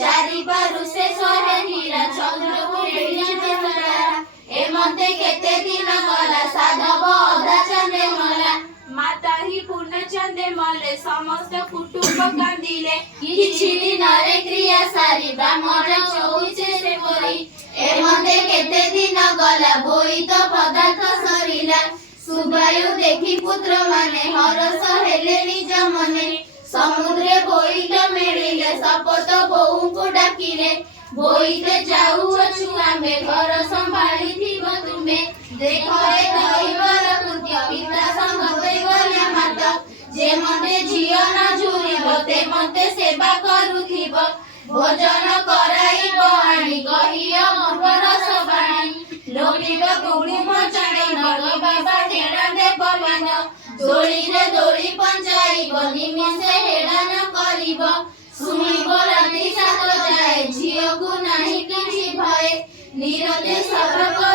ଚାରିପାରୁ ସେ ଶହେ ହୀରା ଚନ୍ଦ୍ରକୁ ଏମତେ କେତେ ଦିନ ଗଲା ସାଧବ ଅଧା ଚନ୍ଦେ ମଲା। ମାତା ହିଁ ପୂର୍ଣ୍ଣଚନ୍ଦେ ମଲେ ସମସ୍ତ କୁଟୁମ୍ବ କାନ୍ଦିଲେ। କିଛି ଦିନରେ କ୍ରିୟା ସାରି ବ୍ରାହ୍ମଣ ଚଉଚେ ସେ କରି ଏମତେ କେତେ ଦିନ ଗଲା ବୋଇତ ପଦାର୍ଥ ସରିଲା। ସୁବାୟୁ ଦେଖି ପୁତ୍ର ମାନେ ହରସ ହେଲେ ନିଜ ମନେ ସମୁଦ୍ରେ ବୋଇତ ମିଳିଲେ ଶପଥ ବୋଉଙ୍କୁ ଡାକିଲେ ବୋଇତ ଯାଉଅଛୁ ଆମେ ଘର ସମ୍ଭାଳିଥିବ ତୁମେ ଦେଖ ଏ ଦୈବର କୃତ୍ୟ ପିତା ସଙ୍ଗତେ ଗଲେ ମାତ ଯେ ମତେ ଝିଅ ନ ଝୁରିବ તે ମତେ ସେବା କରୁଥିବ ଭୋଜନ କରାଇବ ଆଣି କହିଅ ମଙ୍ଗଳ ସବାଣି ଲୋକିବ କୁଙ୍କୁମ ଚନ୍ଦନ ବାବା ହେଡ଼ା ଦେବ ମାନ ଦୋଳିରେ ଦୋଳି ପଞ୍ଚାଇବ ନିମିଷେ ହେଡ଼ାନ କରିବ ଶୁଣିବ ରାତି ସାତ ଯାଏ ଝିଅକୁ ନାହିଁ କିଛି ଭୟ ନିରତେ ସର୍ବ